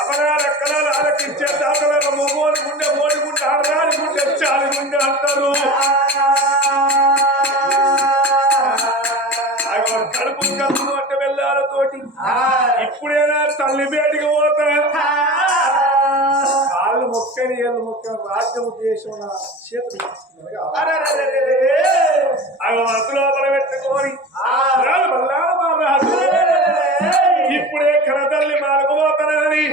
అపరాల కళలు ఆలకించే దాతల మోగోలు గుండె మోడి గుండె ఆడదాని గుండె చాలి గుండె అంటారు. కడుపు కడుపు అంటే బెల్లాలతోటి ఇప్పుడేనా తల్లి బేటికి పోతా వాళ్ళు మొక్కని ఏళ్ళు మొక్క రాజ్యం దేశం చేతులు మనసులో పెట్టుకోని ఇప్పుడే కన తల్లి మాలకు పోతానని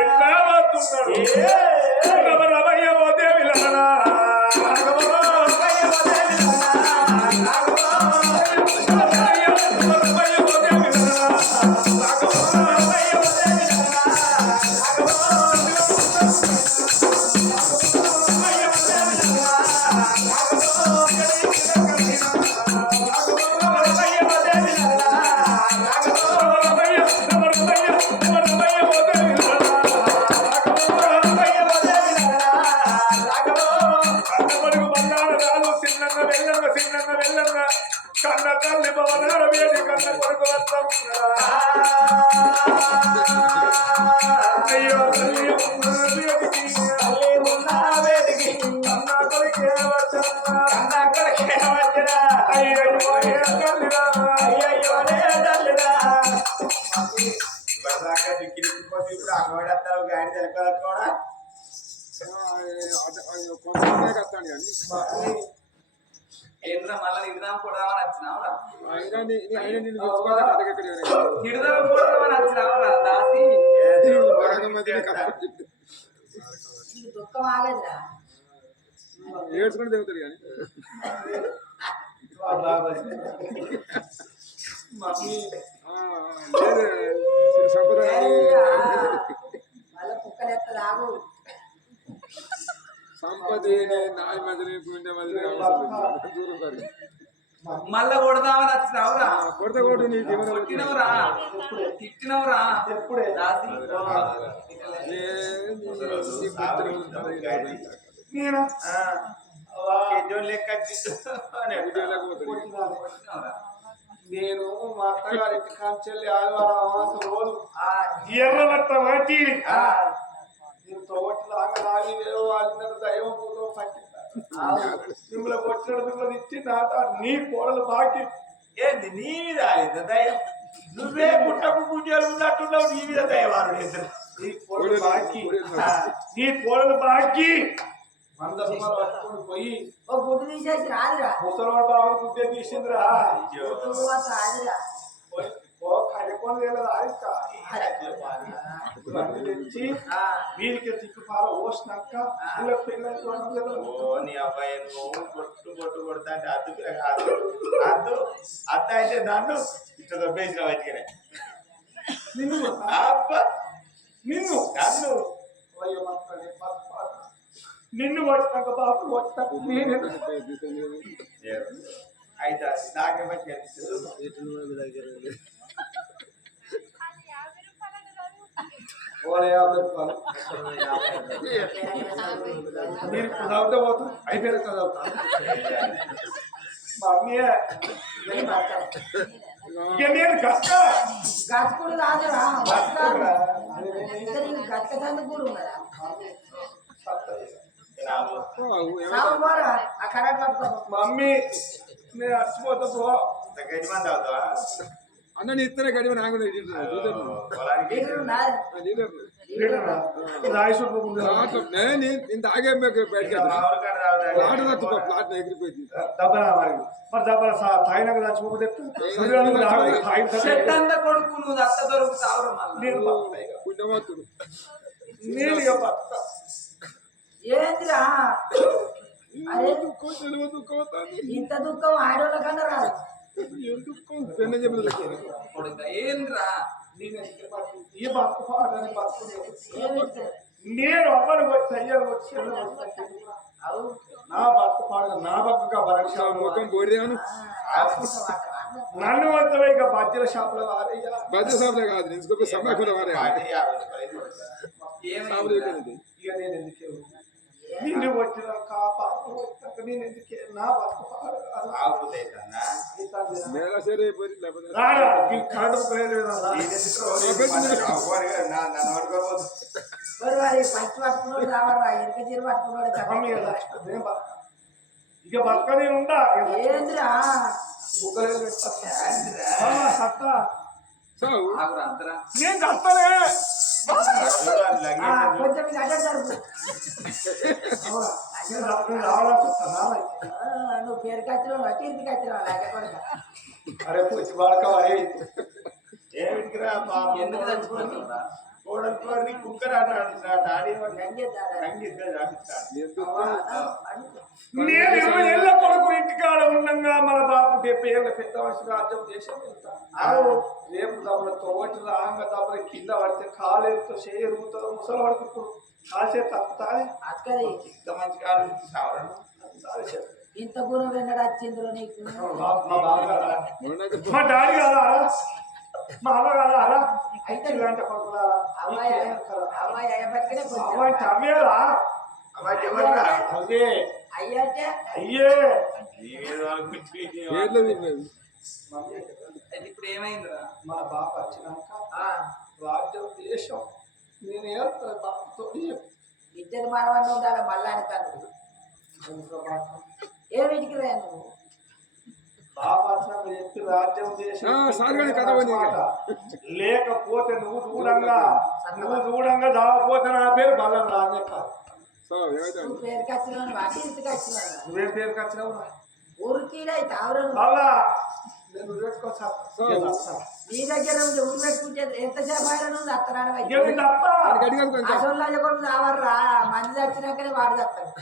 ఎట్లా పోతున్నాడు రమయ్య పోతే విలనా కన్న తల్లి భవనాల వేడి కన్న కొడుకు అయ్యో తల్లి వేదికి అన్న కొడుకే వచ్చినా అయ్యో తల్లిరా అయ్యో తల్లిరా ఇప్పుడు అమ్మడతావు గాడి తెలుసుకోవాలా ఏంద్రా మళ్ళీ ఇడదాం కొడదామని వచ్చినావురా ఇడదాం కొడదామని వచ్చినావురా దాసి దుఃఖం ఆగదురా ఏడ్చుకుని దిగుతాడు కానీ మమ్మీ మళ్ళీ కుక్కలెత్తలు ఆగు సంపది నాయ మదిలి పుణ్య మదిలి మళ్ళా కొడదామని వచ్చినావురా కొడత కొడు నీ తిట్టినవురా తిట్టినవురా ఎప్పుడే నేను లెక్క నేను మా అత్తగారి ఇంటి కాంచెల్లి ఆదివారం అమావాస రోజు ఎర్రబట్ట వాటి నేను తోటలాగా రాగి వాళ్ళ దైవం పూతో పట్టింది మిమ్మల్ని కొట్టిన మిమ్మల్ని ఇచ్చి నాట నీ కోడలు బాకి ఏంది నీ మీద దయం నువ్వే పుట్టకు పూజలు ఉన్నట్టున్నావు నీ మీద దయవారు నీ కోడలు బాకి నీ కోడలు బాకి 100 రూపాయలు పట్టుకొని పోయి ఓ గుడ్డు తీసేసి రాదురా ముసలివాడు బాబు గుడ్డే తీసిందిరా రాదురా ఓ కడుకొని తెచ్చి వీరికి తిక్కుపాల ఓసినాక నీ అబ్బాయి నువ్వు కొట్టు కొట్టు కొడతా అంటే అద్దు కాదు అద్దు అద్ద అయితే నన్ను ఇట్లా దొబ్బేసిన బయటికి నిన్ను నిన్ను నన్ను నిన్ను కొట్టినాక బాబు కొట్టినాక నేను అయితే నాకే మంచిగా మీరు చదువుతా పోతాం అయిపోయిన చదువుతా మమ్మీ ఇక నేను గచ్చుకుడు కాదురా గచ్చకందుకు కూడా ఉన్నదా మమ్మీ నేను అచ్చిపోతా పో గజమంది అవుతావా అన్న నీ ఇస్తేనే గడిమ నాకు తాగే ప్లాట్ ఎగిరిపోయింది తాగినాక చచ్చిపోతే కొడుకు నువ్వు దత్త దొరుకుతావు పుణ్యమతుడు నేను ఏంటిరా ఇంత దుఃఖం ఆడోళ్ళ కన్నా రాదు నేను అమ్మను వచ్చి అయ్యాను వచ్చి నా భర్త పాడు నా భర్తగా ముఖం పోయాను నన్ను వద్దవే ఇక బజ్జల షాపుల వారే బజ్జల షాపులే కాదు ఇంకొక సమాకుల వారే ఇక నేను ఎందుకే నిన్ను వచ్చినాక పాప వచ్చినాక నేను ఎందుకే నా బతుకు రాడా ఈ కరెంటు ఇక బతకనే ఉంటా నేను కట్టలే నువ్వు పేరు కచ్చినావు కీర్తి కచ్చినావు లేకపోతే అరే పూచి వాడకవాయి ఎందుకు చచ్చిపోతున్నా కుక్కర్ ఆట నేను ఏళ్ళ కొడుకు ఇంటికాడ ఉండగా మన బాబు 70 ఏళ్ళ పెద్ద వయసు రాజ్యం దేశం వెళ్తాను రేపు దబ్బల తోటి రాంగ దబ్బల కింద పడితే కాలు ఎరుతో చేయరుగుతుందో ముసలి పడుకు ఇప్పుడు కాసే తప్పుతాది ఇంత మంచి కాదు ఇంత గుణం వెన్నడ వచ్చిందిలో నీకు మా డాడీ కదా మా అమ్మ కదా అయితే ఇలాంటి కొడుకులారా అమ్మాయి అయ్యబట్టినే తవ్వేలా అదే అయ్యాటే అయ్యే ఇప్పుడు ఏమైందిరా మన బాబు వచ్చినాక రాజ్యం దేశం నేను వెళ్తాను బాబుతో ఇద్దరు మనవన్నీ ఉండాలి మళ్ళా అంటాను ఏమిటికి రా నువ్వు బాబు వచ్చినాక చెప్పి రాజ్యం దేశం లేకపోతే నువ్వు దూరంగా దావపోతే నా పేరు బలం రాజే కాదు నువ్వు పేరుకి వచ్చినావు వాటి ఇంటికి వచ్చినావు నువ్వేం పేరుకి వచ్చినావు ఊరికీడైతే ఆవురను నేను నీ దగ్గర ఊరు పెట్టుకుంటే ఎంతసేపు ఆయన నువ్వు అత్తనాడు అసలు కొడుకు రావర్రా మంది చచ్చినాకనే వాడు చెప్తాడు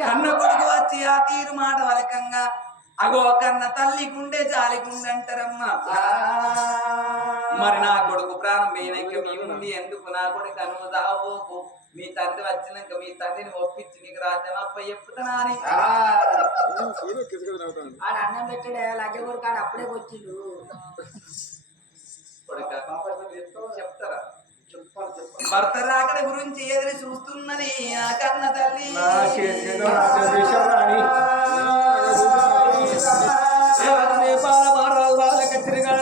కన్న కొడుకు వచ్చి ఆ తీరు మాట వలకంగా అగో కన్న తల్లి గుండె జాలి గుండె అంటారమ్మా మరి నా కొడుకు ప్రాణం పోయినాక మీ ఉంది ఎందుకు నా కొడుకు నువ్వు దావోకు మీ తండ్రి వచ్చినాక మీ తండ్రిని ఒప్పించి నీకు రాజ్యం అప్ప చెప్తున్నా అని ఆడ అన్నం పెట్టాడు లగ్గ కొడుకు ఆడ అప్పుడే వచ్చిండు చెప్తారా భర్త రాకడ గురించి ఎదురు చూస్తున్నది ఆ కన్న తల్లి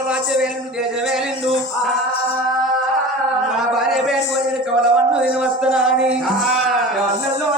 రాజ్యవేలుడు దేశవేలుడు నా భార్య పేరు పోయిన కవలవన్ను నేను వస్తున్నా అని అన్నల్లో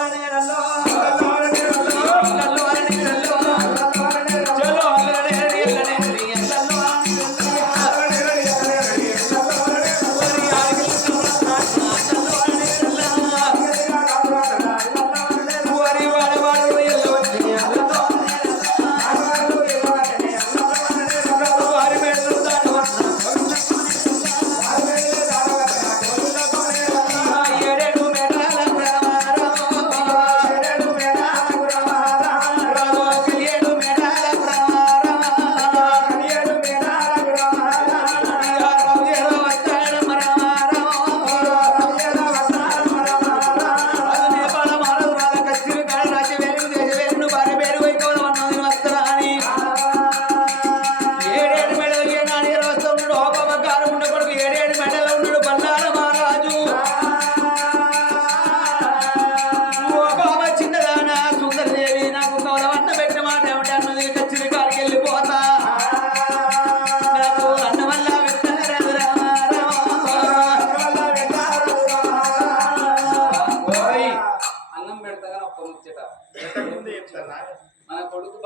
మన కొడుకు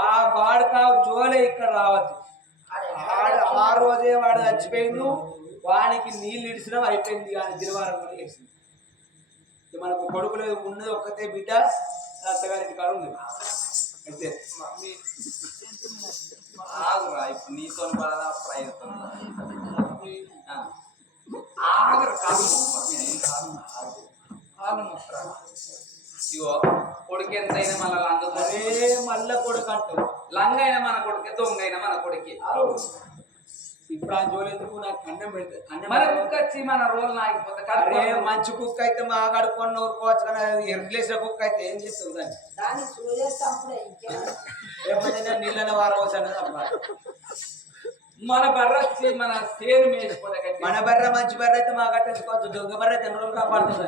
ఆ బాడుకా జోలే ఇక్కడ రావద్దు ఆ రోజే వాడు చచ్చిపోయిండు వానికి నీళ్ళు ఇడిచడం అయిపోయింది కానీ దినవారం కూడా వేసింది మనకు కొడుకు లేదు ఉన్నది ఒక్కతే బిడ్డ అత్తగారి కాడ ఉంది అంతే ఆగురా ఇప్పుడు నీతో పడదా ప్రయత్నం ఆగరు కాదు ఇగో కొడుకు ఎంతైనా మన లంగ మళ్ళా కొడుకు అంటావు లంగ అయినా మన కొడుకే దొంగ అయినా మన కొడుకే ఇప్పుడు ఆ జోలు ఎందుకు నాకు అన్నం పెడితే మన కుక్క వచ్చి మన రోజు నాగిపోతే అరే మంచి కుక్క అయితే మా కడుక్కొని ఊరుకోవచ్చు కానీ ఎర్లేసిన కుక్క అయితే ఏం చేస్తుంది దాన్ని చూసేస్తే అప్పుడే లేకపోతే నీళ్ళని వారవచ్చు మన బర్ర మన సేను మేసిపోతే మన బర్ర మంచి బర్ర అయితే మా కట్టేసుకోవచ్చు దొంగ బర్ర అయితే 2 రోజులు కాపాడుతుంది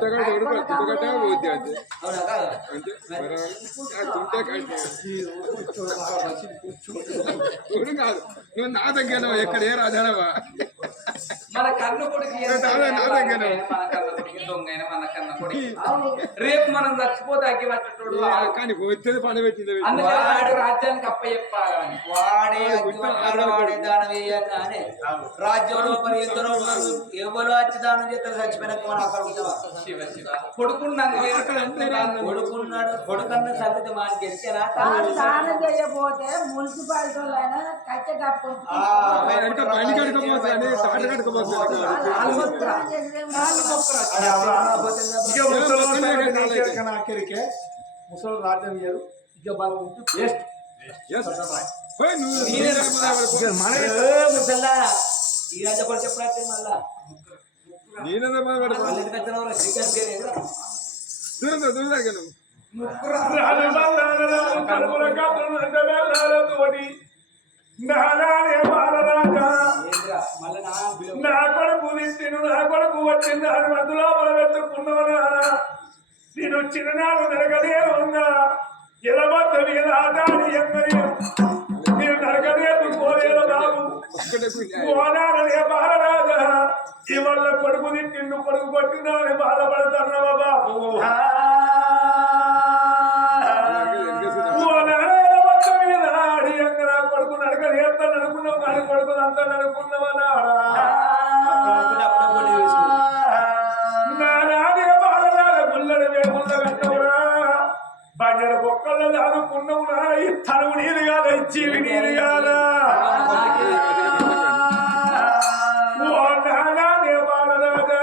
అవునా కాదా నువ్వు నా దగ్గర ఎక్కడ ఏ రాజానవా మన కన్ను కొడుకు మన కన్న కొడుకు దొంగైన మన కన్న కొడుకు రేపు మనం చచ్చిపోతే అగ్గి పట్టేటోడు కానీ వచ్చేది పని పెట్టింది అందుకే వాడు రాజ్యానికి అప్ప చెప్పాలని వాడే వాడే దానం వేయగానే రాజ్యంలో మరి ఎందరో ఉన్నారు ఎవరు వచ్చి దానం చేస్తారు చచ్చిపోయినాక మనం అక్కడ ఉంటావా శివ శివ కొడుకున్నాను కొడుకున్నాడు కొడుకన్న సంగతి మనకి గెలిచారా దానం చేయబోతే మున్సిపాలిటీ వాళ్ళైనా కట్టె పని కడుకోపోతుంది తాట కడుకోపోతుంది ఆఖరికే ముసలి రాజ్యం ఇయ్యరు ఇక మనం ఉంటూ వేస్ట్ ముసల్లా ఈ రాజ్య కూడా చెప్పినట్టే మళ్ళా నా కొడుకు తిను నా కొడుకు వచ్చింది అని మందులో మనం ఎత్తుకున్నవనా నేను చిన్ననాడు నరకనే ఉందా ఎలబద్ద మీద ఆటాడి ఎందరి నేను నరకనేది కోరేదో బాబు ఓనాడనే బాలరాజా ఈ వల్ల కొడుకు తింటిండు కొడుకు కొట్టిందా అని బాధపడుతున్నావా బాబు మీద ఆడి ఎంగ కొడుకు నరకనేస్తాను అనుకున్నావు కానీ కొడుకు అంతా అనుకున్నావా బంజర బొక్కల్లో అనుకున్నావు నా ఈ తనువు నీరు కాదా ఇచ్చేవి నీరు కాదా ఓ నానే బాలరాజా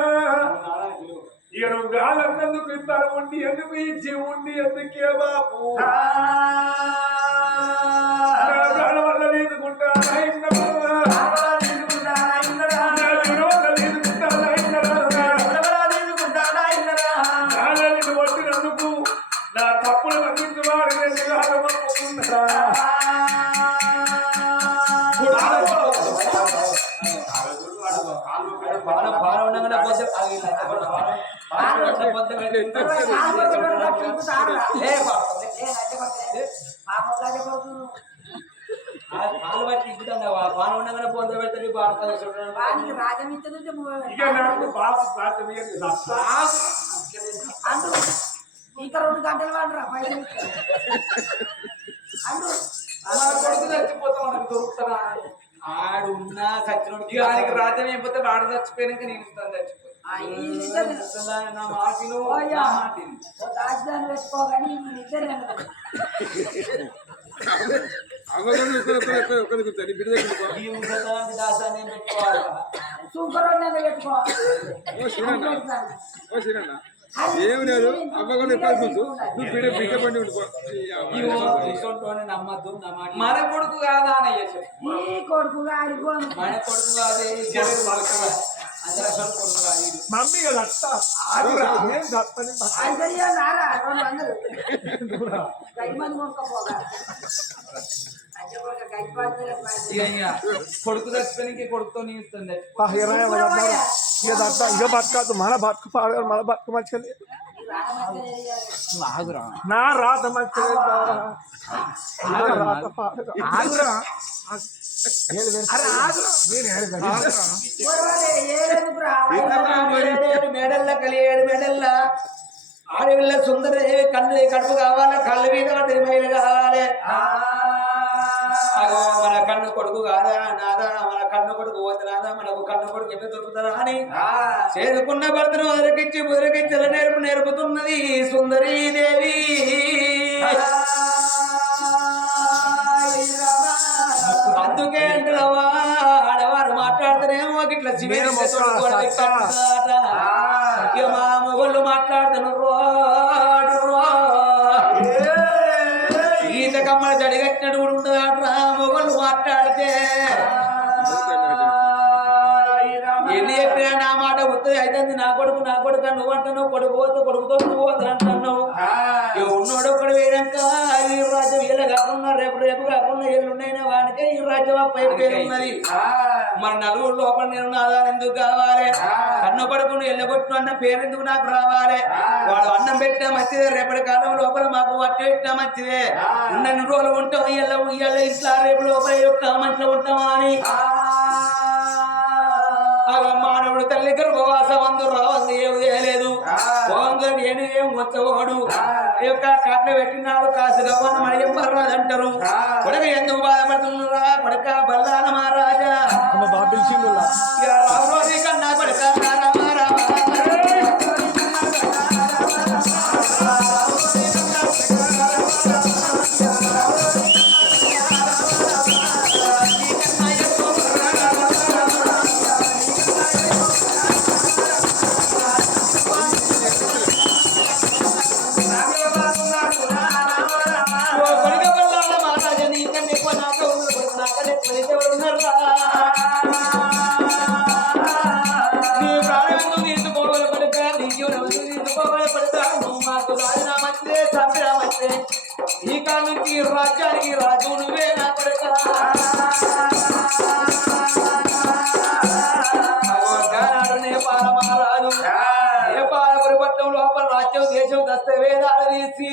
ఇక నువ్వు గాలందుకు ఇస్తాను ఉండి ఎందుకు ఇచ్చి ఉండి ఎందుకే బాపు వల్ల తీసుకుంటానా కొట్టినందుకు నా తప్పులు మన్నించువాడు పాలు బట్టి ఇప్పుడున్నావా పాలు ఉండగానే పొంద పెడతాడు ఇక నాకు బాబు ఇంకా 2 గంటలు వాడరా పైసలు కొడుకు చచ్చిపోతే మనకు దొరుకుతారా ఆడు ఉన్నా సచ్చినోడికి ఆయనకి రాజ్యం అయిపోతే వాడు చచ్చిపోయినాక నేను ఇస్తాను చచ్చిపోయి నా మాటిను రాజధాని పెట్టుకోగాని నిజమే ఈ ముసలాంటి దాసాన్ని పెట్టుకోవాలి సూపర్ పెట్టుకో ఏమి లేదు అవ్వకుండా కలుపుతూ నువ్వు బిడ్డ పండి ఉండిపో నమ్మద్దు నా మాట మన కొడుకు కాదా అన్నయ్య నీ కొడుకు గారికో మన కొడుకు కాదే అందరూ కొడుకు కాదు మమ్మీ కదా నేను తప్పని ఐదయ్యా నారా 200 10 మంది కొనుక్కోపోగా కొడుకు చచ్చిపోయిన కొడుకుతో నీ ఇస్తుంది ఇక బతకాదు మన బతుకు పాడు మన బతుకు మంచిగా నా రాత మంచిగా రాత మేడల్లా కలిగేడు మేడల్లా ఆడవిల్ల సుందరదేవి కన్ను కడుపు కావాలా కళ్ళ మీద పడ్డది మైలు కావాలి మన కన్ను కొడుకు కాదా నాదా మన కన్ను కొడుకు పోతే నాదా మనకు కన్ను కొడుకు ఎట్లా దొరుకుతారా అని చేరుకున్న భర్తను వదలకిచ్చి బుదరకిచ్చి నేర్పుతున్నది సుందరీదేవి అందుకే అంటున్నావా ఆడవారు మాట్లాడుతారేమో ఇట్లా మా మొగళ్ళు మాట్లాడుతాను ఈత కమ్మల జడిగట్టినట్టు కూడా ఉండదాట్రా మొగళ్ళు మాట్లాడితే ఎన్ని చెప్పినా నా మాట వస్తుంది అయితే నా కొడుకు నువ్వు అంటున్నావు కొడుకుతో నువ్వు పోతా అంటున్నావు ఉన్నోడు ఒకడు వేయడాక ఈ రాజ్యం వీళ్ళ కాకుండా రేపు రేపు కాకుండా ఎల్లుండైనా వాడికే ఈ రాజ్యం పైపు ఉన్నది. మరి నలుగురు లోపల నేను ఆదాయం ఎందుకు కావాలి? కన్న కొడుకును ఎల్లగొట్టు అన్న పేరు ఎందుకు నాకు రావాలి? వాడు అన్నం పెట్టినా మంచిదే, రేపటి కాలం లోపల మాకు వట్టి పెట్టినా మంచిదే. ఉన్నన్ని రోజులు ఉంటాం, ఇయ్యాల ఇట్లా రేపు లోపల యొక్క మంచిలో ఉంటామా అని మానవుడు తల్లి గర్భవాసం అందు రావాలి ఏలేదు. పోంగడు ఏం వచ్చవాడు యొక్క కట్ల పెట్టినాడు కాసు గవ్వన్న మడియం పర్రాదు అంటారు. కొడుక ఎందుకు బాధపడుతున్నారా కొడుక బల్లాన మహారాజా రామరోజు కన్నా కొడుక ఈ కాలం నుంచి రాజ్యానికి రాజు నువ్వే నా కొడుక. నేపాల మహారాజు నేపాలపురి పట్టణం లోపల రాజ్యం దేశం దస్తవేదాలు తీసి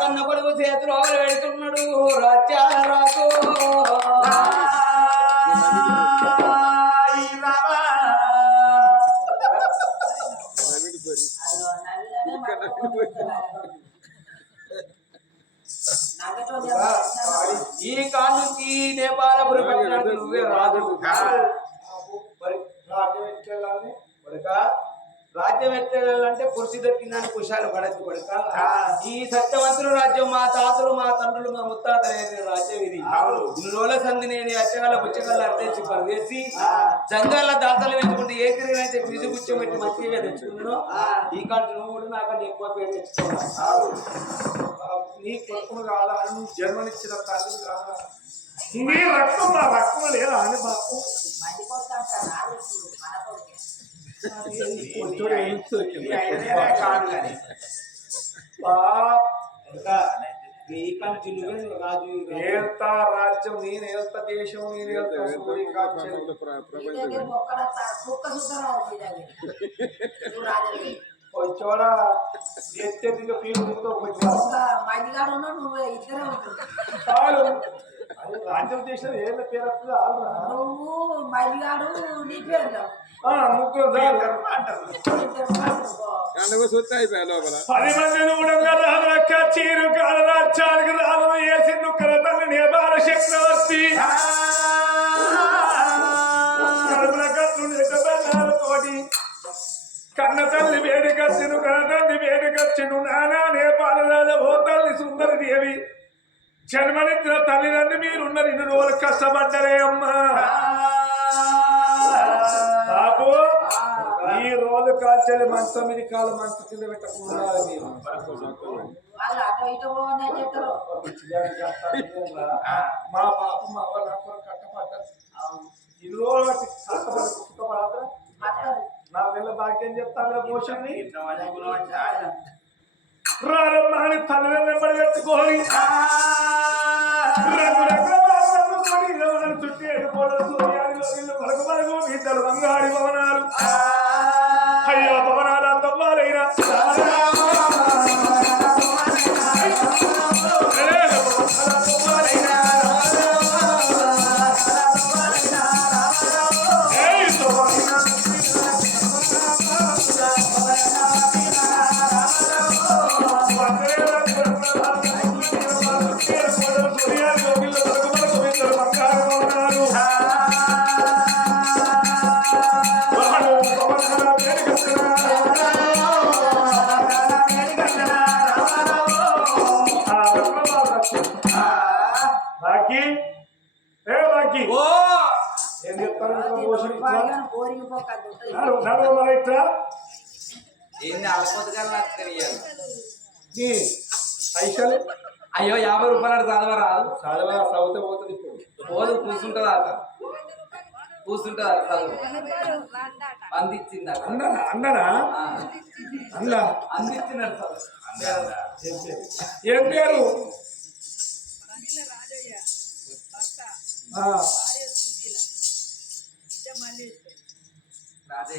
కన్న కొడుకు చేతులు పెడుతున్నాడు. రాజ్యాల రాజు ఈ కాలం నుంచి నేపాలపురి పట్టణానికి నువ్వే రాజు. రాజ్యం ఎట్టాలంటే కుర్చీ దొరికిందని కుషాలు పడద్దు కొడుక. ఈ సత్యవంతుల రాజ్యం మా తాతలు మా తండ్రులు మా ముత్తాతలు రాజ్యం ఇది. ఇన్ని సంధి నేను అచ్చగాల పుచ్చగాల అర్థించి పరదేసి జంగాల దాతలు పెంచుకుంటే ఏ తిరిగినైతే పిలిచి కూర్చోబెట్టి మంచిగా తెచ్చుకున్నాను. ఈ కాంటి నువ్వు కూడా నాకంటే ఎక్కువ పేరు తెచ్చుకున్నావు. నీ కొడుకును కాదా అని నువ్వు జన్మనిచ్చిన తల్లి కాదా? నీ రక్తం నా రక్తం లేదా అని బాపు ఏళ్తా రాజ్యం నేను ఏళ్తా దేశం నేను ఏళ్తా చూడా ఎత్తెత్తిగా పీలుతో చాలు రాజ్యం దేశం ఏళ్ళ పేరు ముగ్గురు 10 మందిని ఉడంగ చీరు కాల రాజ్యానికి రాము వేసి నుక్కల తల్లి నేపాల చక్రవర్తి తోటి కన్న తల్లి వేడికచ్చును కన్న తండ్రి వేడికచ్చును నానా నేపాల రాజా ఓ తల్లి సుందరి దేవి జన్మనిచ్చిన తల్లిదండ్రి మీరున్న 2 రోజులు కష్టపడ్డరే అమ్మా. బాబు ఈ రోజు కాల్చేది మంచం ఇది కాలు మంచం కింద పెట్టకుండా మీరు మా బాబు మా వాళ్ళ కట్టపడ్డారు. 2 రోజులు కష్టపడతారా నా పిల్ల భాగ్యం చెప్తాను పోషణని రారమ్మా అని తల్లి వెంబడి పెట్టుకోని చుట్టూ ఎడుకోవడం సూర్యాదిలో వీళ్ళు మరొక ఇద్దరు బంగారి భవనాలు అయ్యా భవనాలు తవ్వాలైనా అయ్యో 50 రూపాయలు చదవరాదు. చదివితే పోతుంది. ఇప్పుడు పోదు కూర్చుంటుందా చదువు అందించిందా అన్ననా అందించినాడు చదువు ఏం పేరు రాజయ్య